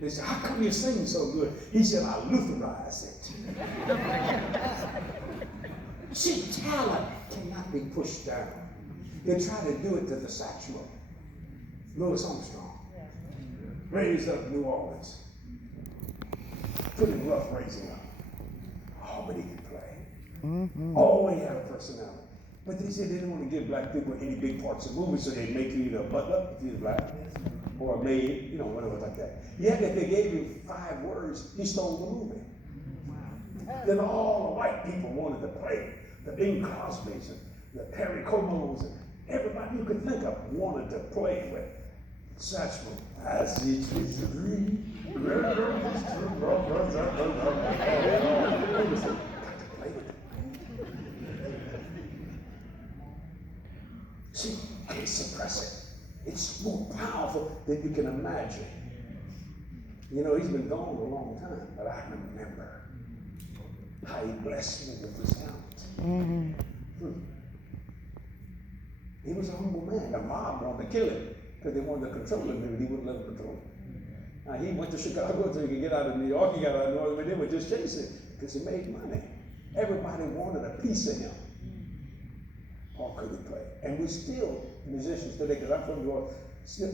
They said, how come you sing so good? He said, I Lutherize it. See, talent cannot be pushed down. They try to do it to the saxophone. Louis Armstrong, raised up New Orleans. Pretty rough raising up. Oh, but he could play. Oh, he had a personality. But they said they didn't want to give black people any big parts of movies, so they'd make you either a butler, if he was black, or a maid, you know, whatever like that. Yet if they gave him 5 words, he stole the movie. Then all the white people wanted to play. The Bing Crosbys and the Perry Comos and everybody you could think of wanted to play with saxophone. As each is agreed. See, you can't suppress it. It's more powerful than you can imagine. You know, he's been gone a long time, but I remember how he blessed me with his talent. He was a humble man. The mob wanted to kill him because they wanted to control him, and he wouldn't let them control him. Now, he went to Chicago so he could get out of New York. He got out of New York, but they would just chase him because he made money. Everybody wanted a piece of him. How could he play? And we still, musicians today, because I'm from New Orleans, still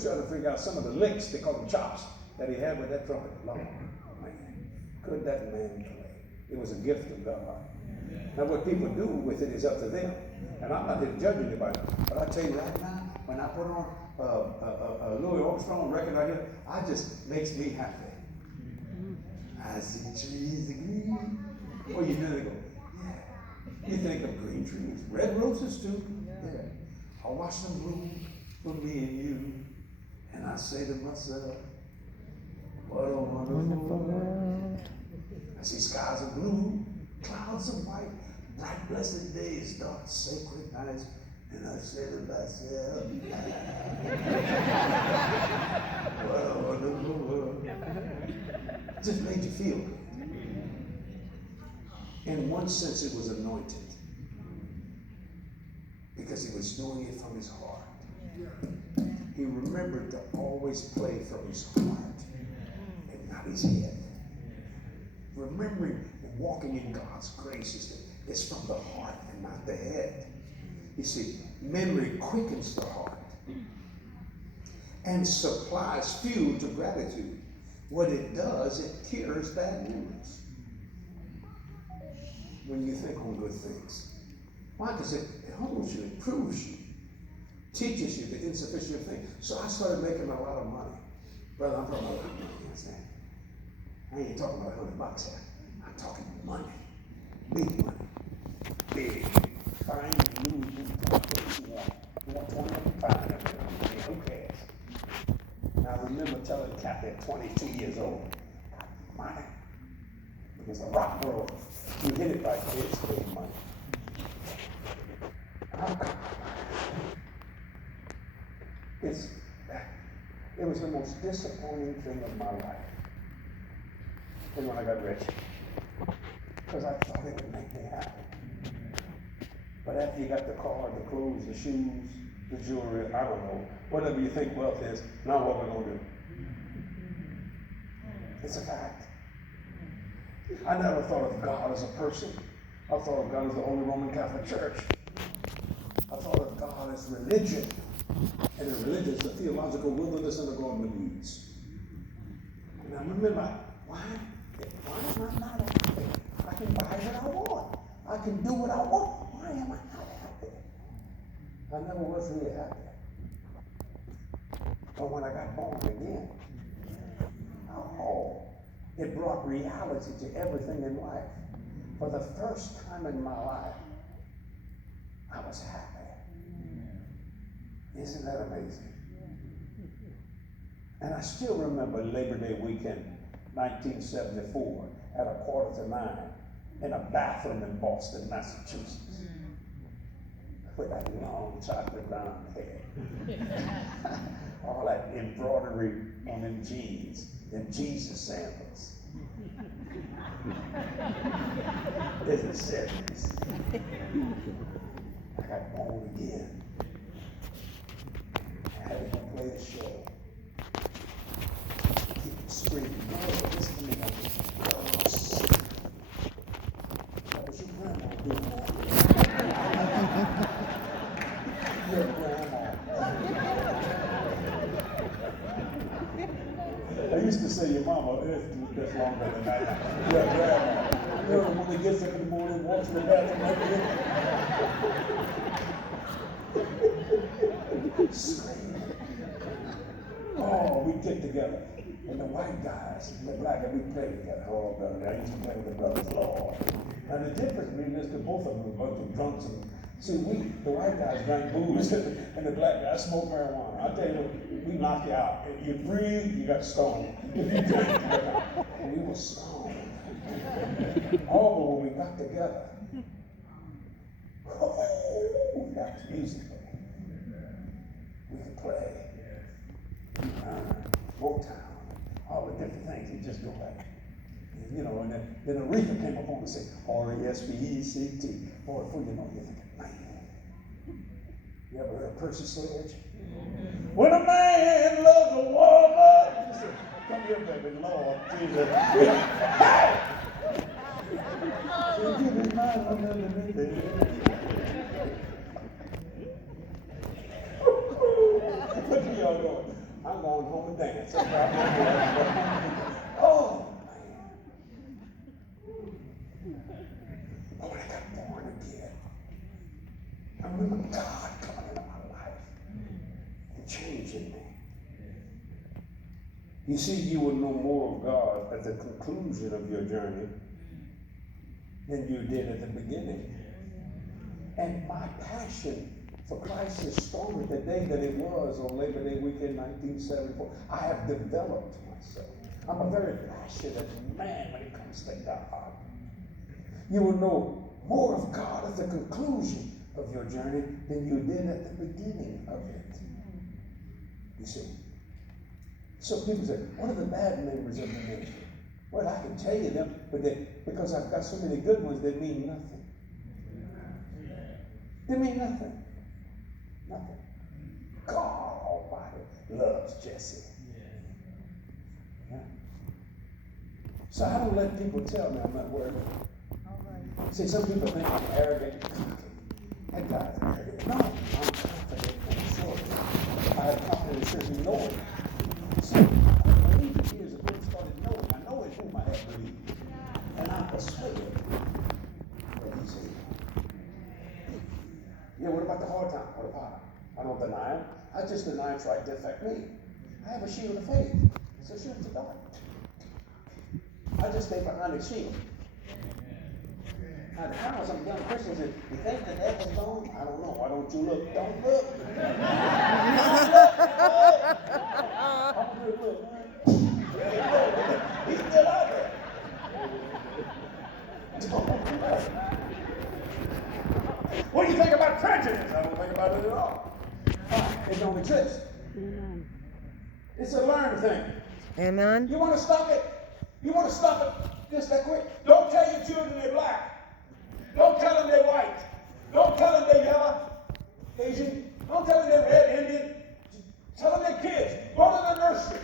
trying to figure out some of the licks, they call them chops, that he had with that trumpet. Lord, man, could that man play? It was a gift of God. Now what people do with it is up to them. And I'm not here to judge anybody. But I tell you right now, when I put on a Louis Armstrong record right here, it just makes me happy. I see trees of green. Or you know, they go, yeah. You think of green trees, red roses too. Yeah. I watch them bloom for me and you. And I say to myself, what a wonderful world. I see skies of blue, clouds of white, bright blessed days, dark sacred nights, and I say to myself, what a wonderful world. It just made you feel good. In one sense, it was anointed because he was doing it from his heart. He remembered to always play from his heart and not his head. Remembering and walking in God's grace is from the heart and not the head. You see, memory quickens the heart and supplies fuel to gratitude. What it does, it cures bad memories. When you think on good things. Why? Because it humbles you, it proves you, teaches you the insufficient of things. So I started making a lot of money. Brother, I'm talking about a lot of money, you understand? I ain't talking about $100 here. I'm talking money. Big money. Big. Fine, new, Duplantis you want. You want 20 of them? Fine. Hey, who cares? Now I remember telling Kathy at 22 years old, money. Because the rock world, you hit it right, it's big money. It was the most disappointing thing of my life. And when I got rich, because I thought it would make me happy. But after you got the car, the clothes, the shoes, the jewelry, I don't know, whatever you think wealth is, now what we're going to do. It's a fact. I never thought of God as a person. I thought of God as the Holy Roman Catholic Church. I thought of God as religion. And a religion is the theological wilderness and the garden of weeds. And I remember, why am I not happy? I can buy what I want. I can do what I want. Why am I not happy? I never was really happy. But when I got born again, it brought reality to everything in life. For the first time in my life, I was happy. Isn't that amazing? And I still remember Labor Day weekend, 1974, at 8:45 in a bathroom in Boston, Massachusetts, with that long chocolate brown hair. All that embroidery on them jeans, them Jesus sandals. It's the 70s. I got born again. I had to play a show. Keep used to say your mama is that's longer than that. Your grandma. You know, when he gets up in the morning, walks to the bathroom like this. Screaming. Oh, we get together. And the white guys and the black guys, we play together. Oh, God, I used to play with the brothers, Lord. And the difference between this, both of them were a bunch of drunks. And, see, the white guys drank booze and the black guys smoked marijuana. I tell you what, we knock you out. If you breathe, you got stoned. If you drink, you got and we were stoned. Oh, but when we got together, oh, that was music. We could play. Motown. All the different things, you just go back. And, you know, and then Aretha came up on and said, R-E-S-P-E-C-T. Boy, before you know, you're thinking, man. You ever heard of Percy Sledge? When a man loves a woman, he said, come here, baby, Lord, Jesus. Hey! So you be mine under me, baby. What are y'all doing? I'm going home and dance. Oh, man. But when I got born again, I remember God coming into my life and changing me. You see, you will know more of God at the conclusion of your journey than you did at the beginning. And my passion for Christ is stronger today than it was on Labor Day weekend 1974. I have developed myself. I'm a very passionate man when it comes to God. You will know more of God at the conclusion of your journey than you did at the beginning of it. You see? So people say, what are the bad members of the nation? Well, I can tell you them, but because I've got so many good ones, they mean nothing. They mean nothing. Nothing. God Almighty loves Jesse. Yeah. So I don't let people tell me I'm not worthy. See, some people think I'm arrogant. That guy's arrogant. No, I'm confident and sure. I have confidence and sure you know it. See, I believed years ago and started knowing. I know in whom I have believed. And I'm persuaded that he's able. Yeah, what about the hard time? What about it? I don't deny him. I just deny him trying to affect me. I have a shield of faith. It's a shield to God. I just stay behind the shield. Now, the time some young Christians say, you think the devil's gone? I don't know. Why don't you look? Don't look. Don't look. I'm going to look, man. He's still out there. What do you think about prejudice? I don't think about it at all. It don't exist. Amen. It's a learned thing. Amen. You want to stop it? You want to stop it just that quick? Don't tell your children they're black. Don't tell them they're white. Don't tell them they're yellow, Asian. Don't tell them they're red, Indian. Tell them they're kids. Go to the nursery.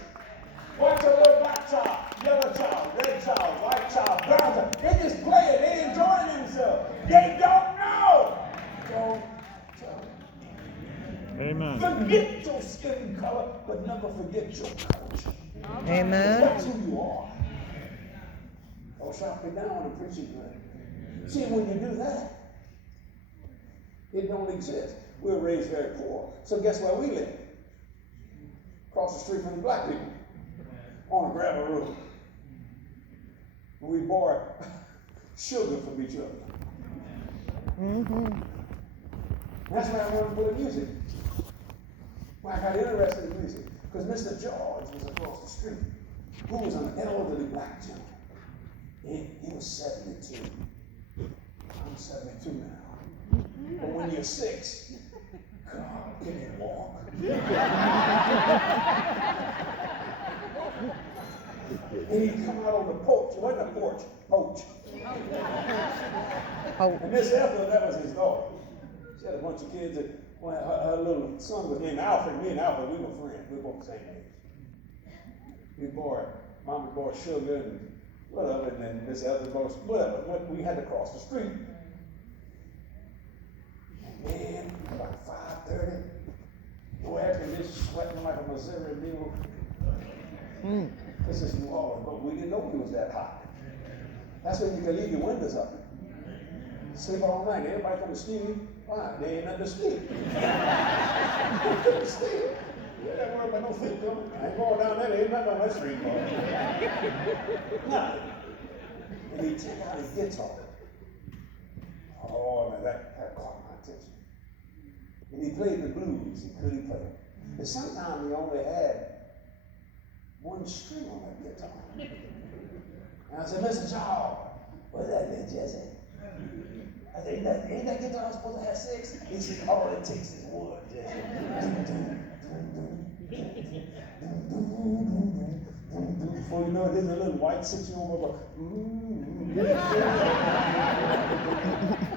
Watch a little black child, yellow child, red child, white child, brown child. They just playing. They enjoying themselves. They don't know. Don't tell them. Amen. Forget your skin color, but never forget your culture. Amen. That's who you are. Don't shout me down and preach it good. See, when you do that, it don't exist. We're raised very poor. So guess where we live? Across the street from the black people. On a gravel road. We borrow sugar from each other. Mm-hmm. That's why I wanted to put in music. Why I got interested in music. Because Mr. George was across the street, who was an elderly black gentleman. He was 72. I'm 72 now. But when you're 6, God, can you walk? And he'd come out on the porch. It wasn't a porch, poach. And Miss Ethel, that was his daughter. She had a bunch of kids. Her little son was named Alfred. Me and Alfred, we were friends. We were both the same age. Mama bought sugar and whatever, and then Miss Ethel bought whatever. We had to cross the street. And man, about 5:30, no air conditioning, sweating like a Missouri mule. This is New Orleans, but we didn't know it was that hot. That's when you can leave your windows up. Sleep all night. Everybody come to steal you. Why? There ain't nothing to steal. Steal. You ain't worried about no thief coming. I ain't going down there. There ain't nothing on that street, boy. Nothing. And he took out his guitar. Oh, now that caught my attention. And he played the blues. He couldn't play it. And sometimes he only had one string on that guitar. And I said, Mr. Charles, what's that there, Jesse? I said, ain't that guitar supposed to have 6? He said, all it takes is one, Jesse. Before you know it, there's a little white 6-year-old boy.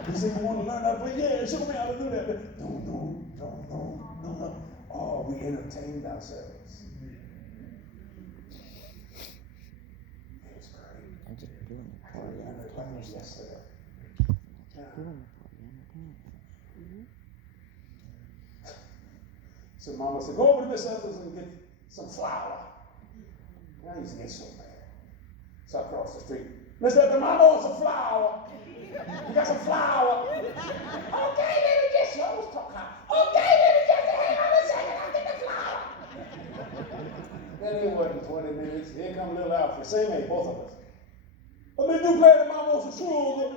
He said, you want to learn that? But yeah, show me how to do that. Oh, we entertained ourselves. It was great. I'm just doing it for you. Yesterday. So Mama said, go over to Miss Evans and get some flour. I used to get so mad. So I crossed the street. Miss Evans, Mama wants some flour. You got some flour? Okay, baby, just you always talk high. Okay, baby, just hang on a second. I'll get the flour. Then it wasn't 20 minutes. Here come little Alfred. Same age, both of us. But Miss Duplantis, Mama wants some sugar.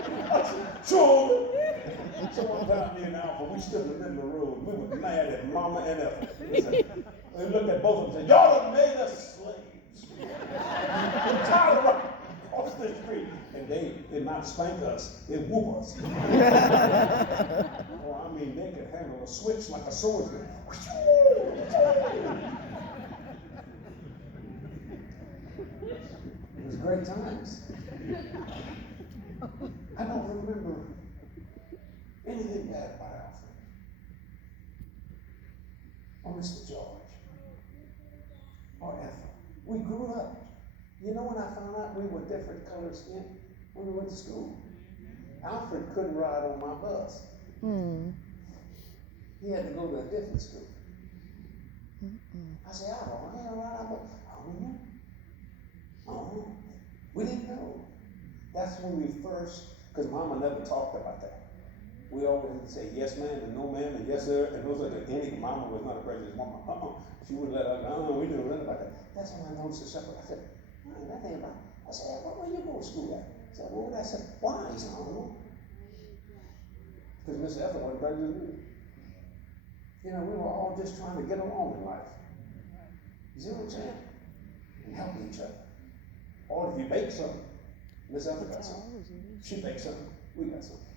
I said, sugar. So one time, me and Alfred, we stood in the middle of the road. We were mad at Mama and Ethel. We looked at both of them and said, y'all have made us slaves. We're tired of running across the street. And they did not spank us, they whoop us. Oh, I mean, they could handle a switch like a swordsman. It was great times. I don't remember anything bad about Alfred or Mr. George or Ethel. We grew up. You know when I found out we were different color skin when we went to school? Alfred couldn't ride on my bus. He had to go to a different school. I said, I don't ride on my bus. Oh, we didn't know. That's when we first, because Mama never talked about that. We always say yes ma'am and no ma'am and yes sir, and those are the any. Mama was not a prejudice woman. She wouldn't let us, we didn't learn about that. That's when I noticed the shepherd. I said, that ain't right. I said, where you go to school at? I said, well, I said, why? He said, I don't know. Because Mr. Ethel wasn't better than me. You know, we were all just trying to get along in life. You see what I'm saying? And help each other. Or if you bake something, Miss Ethel got something. She baked something, we got something.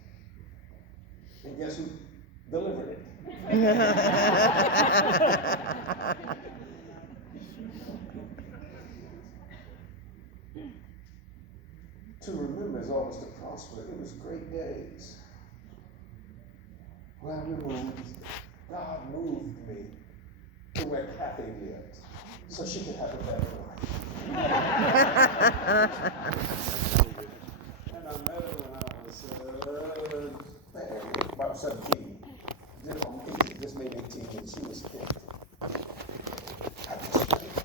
And guess who delivered it? To remember is always to prosper. It was great days. Well, I remember God moved me to where Kathy lived so she could have a better life. And I met her when I was about 17. Just made 18, and she was 50. I was straight.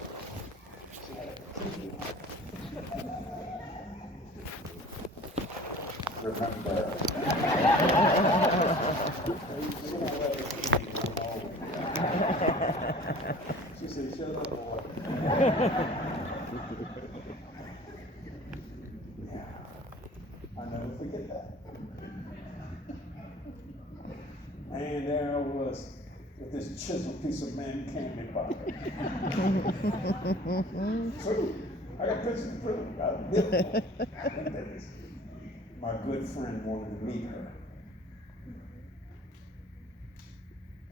She had a kidney. Remember. She said, shut up, boy. Yeah. I'll never forget that. And there I was with this chiseled piece of man candy bar. True. I got pictures to prove. I did it. My good friend wanted to meet her.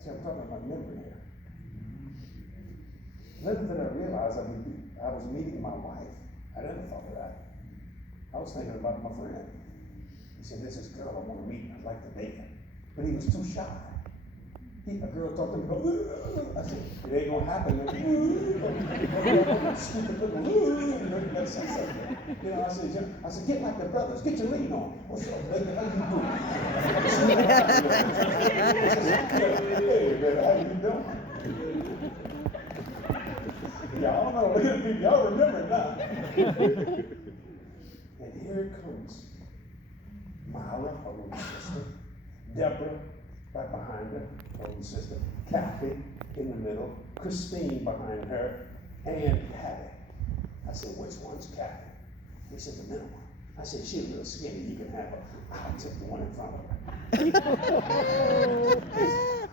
See, I'm talking about memory here. Little did I realize I was meeting my wife. I never thought of that. I was thinking about my friend. He said, there's this girl I want to meet. I'd like to date her. But he was too shy. A girl talked to me, I said, it ain't gonna happen. Stupid little, let's say something. You know, I said, get like the brothers, get your lead on. What's up, baby? How you doing? Hey, baby, how you doing? Y'all know, look at the people, y'all remember it now. And here it comes. Myra, her little sister. Deborah, right behind her, her little sister. Kathy in the middle. Christine behind her. And Patty. I said, which one's Kathy? He said, the middle one. I said, she's a little skinny, you can have her. I took the one in front of her.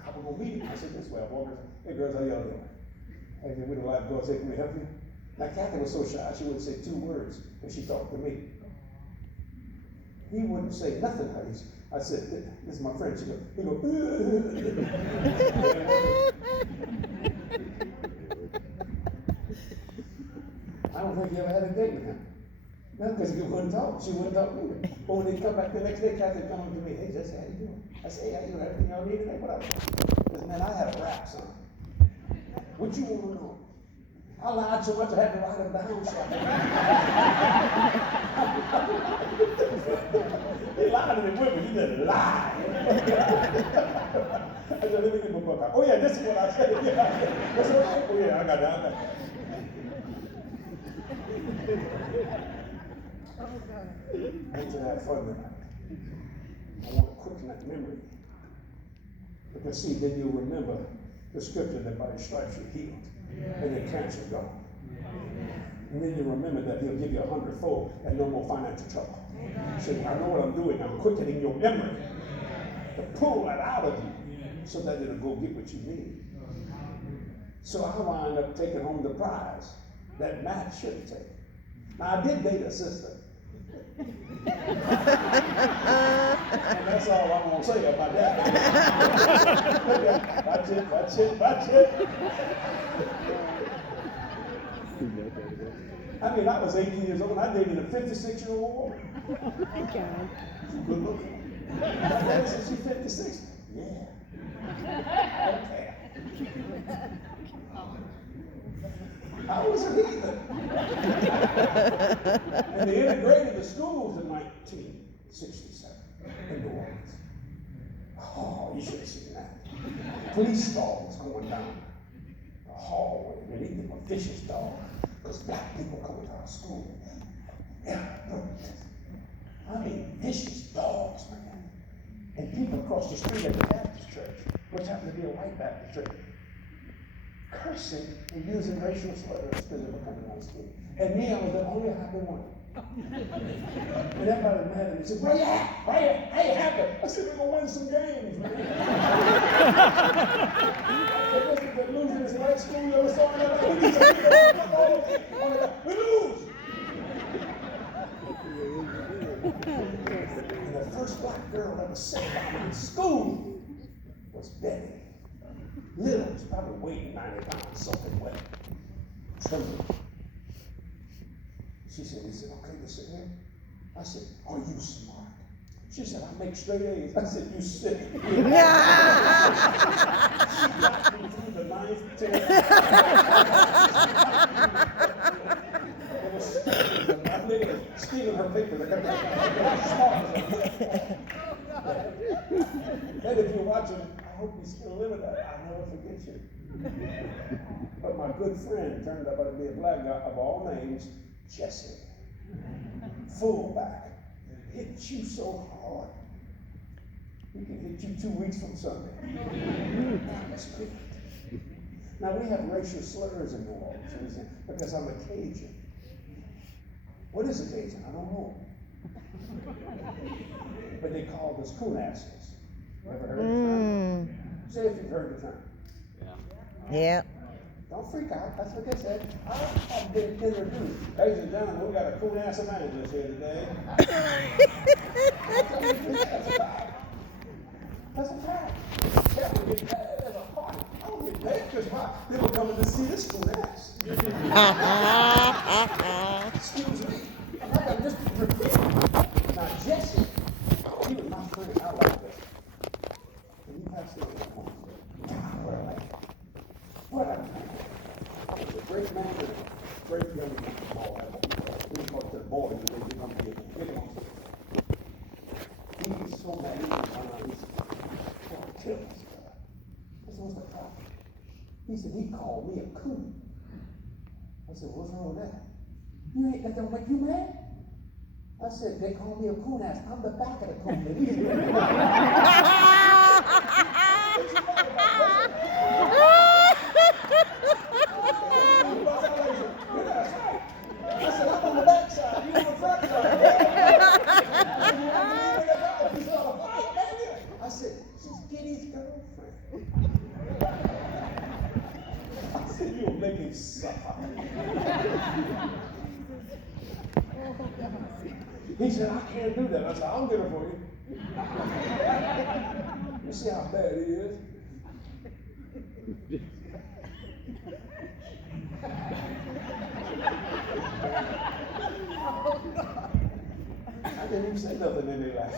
I was going to meet him. I said, this way. I walked her. Hey, girls, how y'all doing? Hey, we the life girl say, can we help you? Now, Kathy was so shy, she wouldn't say 2 words when she talked to me. He wouldn't say nothing. I said, this is my friend. She goes, he goes, I don't think you ever had a date with him. No, because he wouldn't talk. She wouldn't talk either. But when they come back the next day, Kathy would come up to me, hey, Jesse, how you doing? I say, hey, how you doing? Everything y'all need today? What up? Because, man, I had a rap, son. What you want to know? I lied so much I had to write it down. So he lied to the women. He just lied. I said, let me get my book out. Oh, yeah, this is what I said. Yeah, that's what I said. Oh, yeah, I got that. I want you to have fun tonight. I want to quicken that memory. Because see, then you'll remember the scripture that by his stripes you're healed. And your cancer gone. And then you remember that he'll give you 100-fold and no more financial trouble. So I know what I'm doing. I'm quickening your memory to pull that out of you so that it'll go get what you need. So I wind up taking home the prize that Matt shouldn't take. Now I did date a sister. And that's all I'm going to say about that. That's it. I mean, I was 18 years old and I dated a 56-year-old woman. She's good looking. I said, she's 56. Yeah. Okay. I was a heathen. And they integrated the schools in 1967 in New Orleans. Oh, you should have seen that. Police dogs going down the hallway. And they were vicious dogs because black people coming to our school. Yeah, I mean, vicious dogs, man. And people across the street at the Baptist church, which happened to be a white Baptist church, cursing and using racial slurs because they were coming on school. And me, I was the only happy one. And everybody was mad at me. He said, where you at? How you happy? I said, we're going to win some games, man. They're losing this white school. You ever saw that? We need some people. We lose. And the first black girl that was sent out in school was Betty. Little, was probably weighing 90 pounds, soaking wet, trembling. She said, okay to sit here? I said, are you smart? She said, I make straight A's. I said, you sick. She got me through the 9th, 10th. I'm stealing her paper. And if you're watching, I hope you still live with that. I'll never forget you. But my good friend turned out to be a black guy of all names, Jesse. Fullback. Hit you so hard. He can hit you 2 weeks from Sunday. That was good. Now we have racial slurs in New Orleans because I'm a Cajun. What is a Cajun? I don't know. But they called us coon asses. Ever heard the term? Say if you've heard the term. Yeah. Don't freak out. That's what they said. I've been introduced. Ladies and gentlemen, we got a coon ass evangelist here today. That's a fact. Yeah, we get mad as a party. I don't get mad because they were coming to see this coon ass. Excuse me. I'm not going to just repeat. Now, Jesse, he was my friend. I like that. And he passed away. What a man. What a man. He was a great man and a great young man. We talk to the boys and they become big. He was so bad. He was going to kill us. This was the problem. He said, he called me a coon. I I said, what's wrong with that? That don't make you mad? I said, they call me a coon ass. I'm the back of the coon. I said, I'm on the back side, you on the front side. I said, she's Kitty's girlfriend. I said, you'll make him suffer. He said, I can't do that. I said, I'll get her for you. You see how bad he is? I didn't even say nothing and they laughed.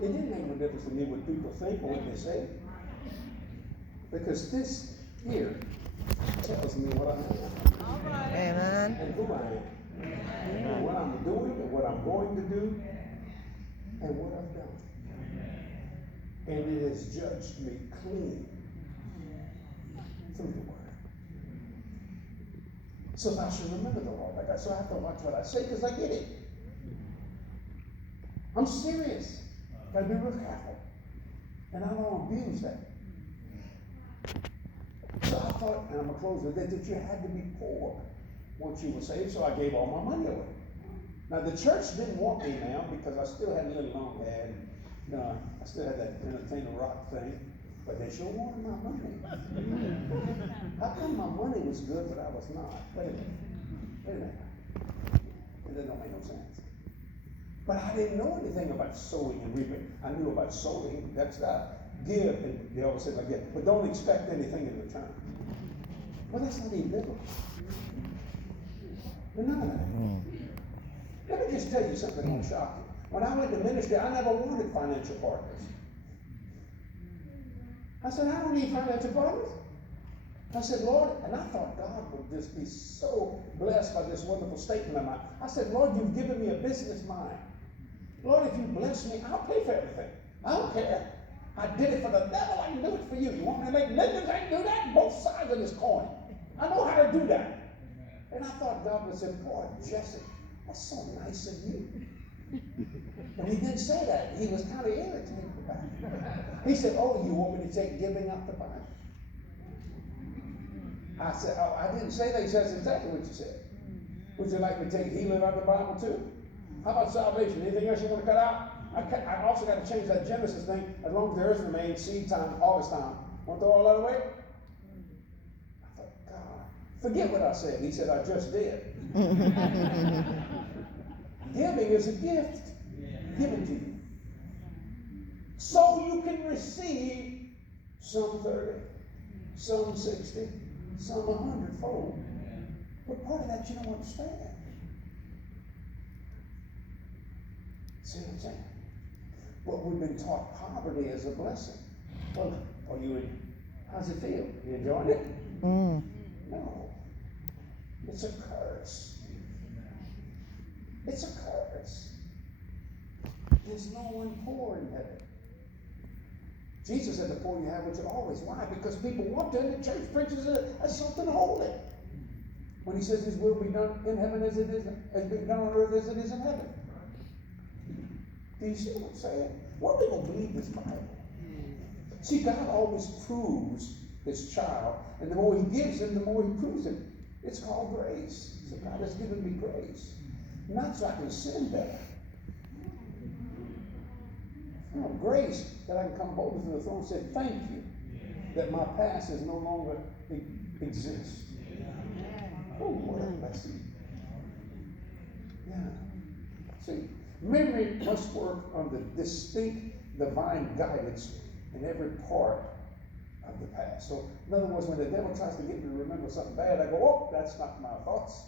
It didn't make no difference to me what people think or what they say. Because this here tells me what I am. Amen. And who I am. And what I'm doing and what I'm going to do and what I've done. And it has judged me clean through the word. So I should remember the law. So I have to watch what I say because I get it. I'm serious. Gotta be real careful. And I don't abuse that. So I thought, and I'm going to close with this, that you had to be poor once you were saved, so I gave all my money away. Now the church didn't want me now because I still had a little long hair. I still had that entertainer rock thing, but they sure wanted my money. How come my money was good, but I was not? Wait a minute. It doesn't make no sense. But I didn't know anything about sowing and reaping. I knew about sowing, that's that. Give, and they always said like that, but don't expect anything in return. Well, that's not even biblical. None of that. Let me just tell you something that will shock you. When I went to ministry, I never wanted financial partners. I said, I don't need financial partners. I said, Lord, and I thought God would just be so blessed by this wonderful statement of mine. I said, Lord, you've given me a business mind. Lord, if you bless me, I'll pay for everything. I don't care. I did it for the devil, I can do it for you. You want me to make millions? I can do that. Both sides of this coin. I know how to do that. And I thought God would say, boy, Jesse, that's so nice of you. And he didn't say that. He was kind of irritated about it. He said, oh, you want me to take giving up the Bible? I said, oh, I didn't say that. He said, that's exactly what you said. Would you like me to take healing out of the Bible too? How about salvation? Anything else you want to cut out? I also got to change that Genesis thing. As long as the earth remains, seed time, harvest time. Want to throw all that away? I thought, God, forget what I said. He said, I just did. Giving is a gift given to you. So you can receive some 30, some 60, some 100-fold. But part of that you don't understand. See what I'm saying? But we've been taught poverty as a blessing. Well, how's it feel? You enjoying it? No. It's a curse. It's a curse. There's no one poor in heaven. Jesus said the poor you have what you always. Why? Because people want to, and the church preaches it as something holy. When he says his will be done in heaven as it is, as being done on earth as it is in heaven. Do you see what I'm saying? Why do we don't believe this Bible? See, God always proves his child, and the more he gives him, the more he proves him. It's called grace. So God has given me grace. Not so I can sin better. No, grace that I can come boldly to the throne and say, thank you that my past is no longer exists. Oh, what a blessing. Yeah. See, memory must work under distinct divine guidance in every part of the past. So, in other words, when the devil tries to get me to remember something bad, I go, oh, that's not my thoughts.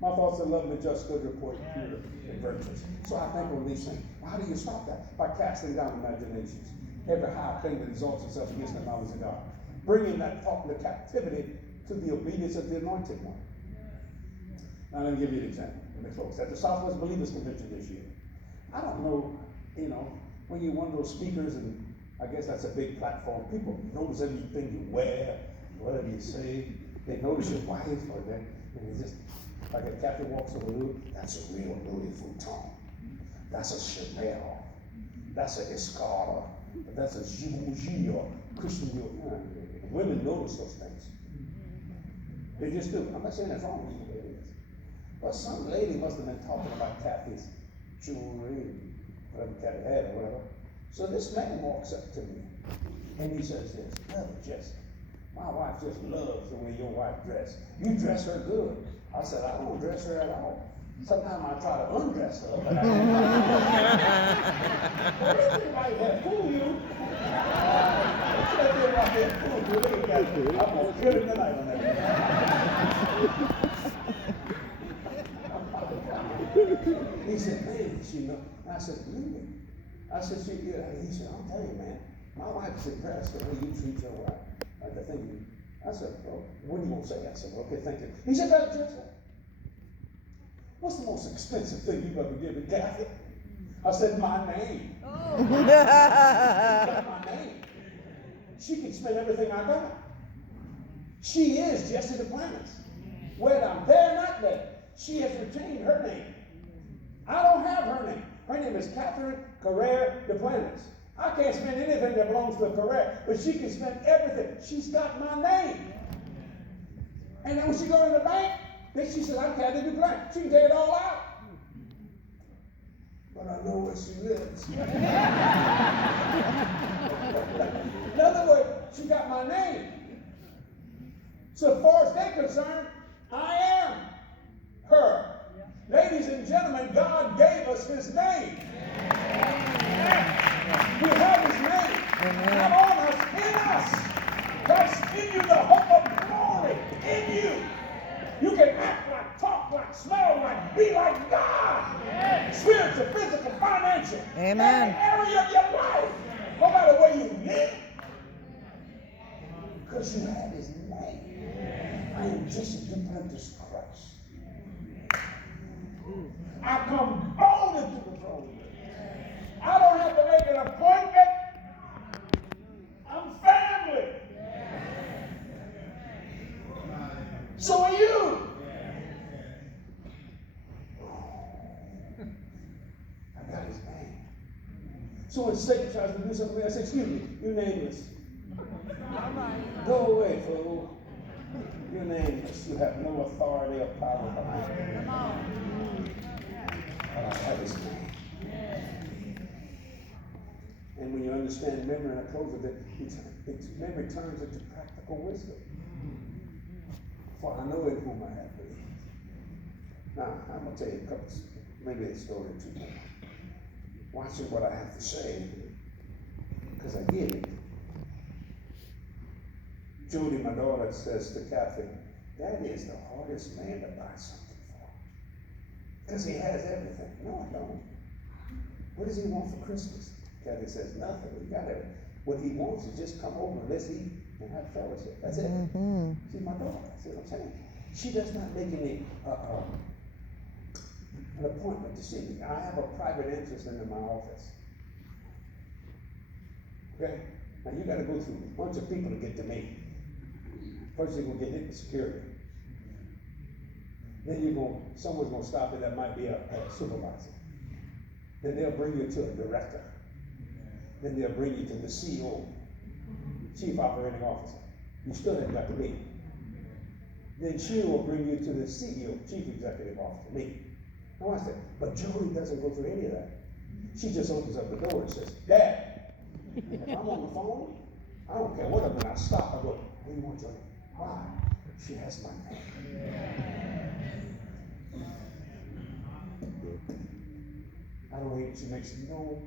My thoughts are lovely, just, good report, pure, and virtuous. So I think on these things. How do you stop that? By casting down imaginations. Every high thing that exalts itself against the knowledge of God. Bringing that thought into captivity to the obedience of the anointed one. Now let me give you an example. Let me close. At the Southwest Believers Convention this year, I don't know, when you're one of those speakers, and I guess that's a big platform, people notice everything you wear, whatever you say. They notice your wife or that, and they just, like a captain walks over Louis, that's a real Louis Vuitton. That's a Chanel. That's a Escada. That's a Givenchy or Christian Dior. Women notice those things. They just do. I'm not saying that's wrong. It is. But some lady must have been talking about Kathy's jewelry, whatever Kathy had or whatever. So this man walks up to me and he says this, Brother Jesse, my wife just loves the way your wife dressed. You dress her good. I said, I don't dress her at all. Sometimes I try to undress her, but I don't. Well, everybody had fool you. I'm going to kill him tonight on that. He said, man, she know. I said, really? I said, yeah. He said, I'll tell you, man, my wife's impressed the way you treat your wife. Like the thing you. I said, well, what are you going to say? I said, well, okay, thank you. He said, Brother Jesse, what's the most expensive thing you've ever given Kathy? I said, my name. Oh. My name. She can spend everything I got. She is Jesse Duplantis. Whether I'm there or not there, she has retained her name. I don't have her name. Her name is Catherine Carrere Duplantis. I can't spend anything that belongs to a Carrere, but she can spend everything. She's got my name. And then when she goes to the bank, then she says, I'm Catherine Duplantis. She can take it all out. But I know where she lives. In other words, she got my name. So as far as they're concerned, I am her. Ladies and gentlemen, God gave us his name. We have his name. Not on us, in us. Christ in you, the hope of glory in you. You can act like, talk like, smell like, be like God. Spiritual, physical, financial. Amen. Every area of your life. No matter where you live. Because you have his name. I am Jesse Duplantis Christ. I come boldly to the throne. I don't have to make an appointment. I'm family. So are you. I got his name. So when Satan tries to do something, I say, excuse me, you're nameless. Go away, fool. You're nameless. You have no authority or power behind you. But I have his name. And when you understand memory, and I close with it, memory turns into practical wisdom. For I know in whom I have believed. Now, I'm going to tell you a couple, maybe a story or two more. Watching what I have to say, because I get it. Judy, my daughter, says to Kathy, Daddy is the hardest man to buy something for. Because he has everything. No, I don't. What does he want for Christmas? Kathy says, nothing. We got everything. What he wants is just come over and let's eat and have fellowship. That's it. Mm-hmm. She's my daughter. See what I'm saying? She does not make any an appointment to see me. I have a private interest in my office. Okay? Now you got to go through a bunch of people to get to me. First you're going to get hit with security. Then someone's going to stop you that might be a supervisor. Then they'll bring you to a director. Then they'll bring you to the CEO, Chief Operating Officer. You still haven't got to me. Then she will bring you to the CEO, Chief Executive Officer, me. Now I said, but Jody doesn't go through any of that. She just opens up the door and says, Dad, if I'm on the phone, I don't care what, when I stop, I go, what do you want, Jody? Why? She has my name. I don't hate, she makes no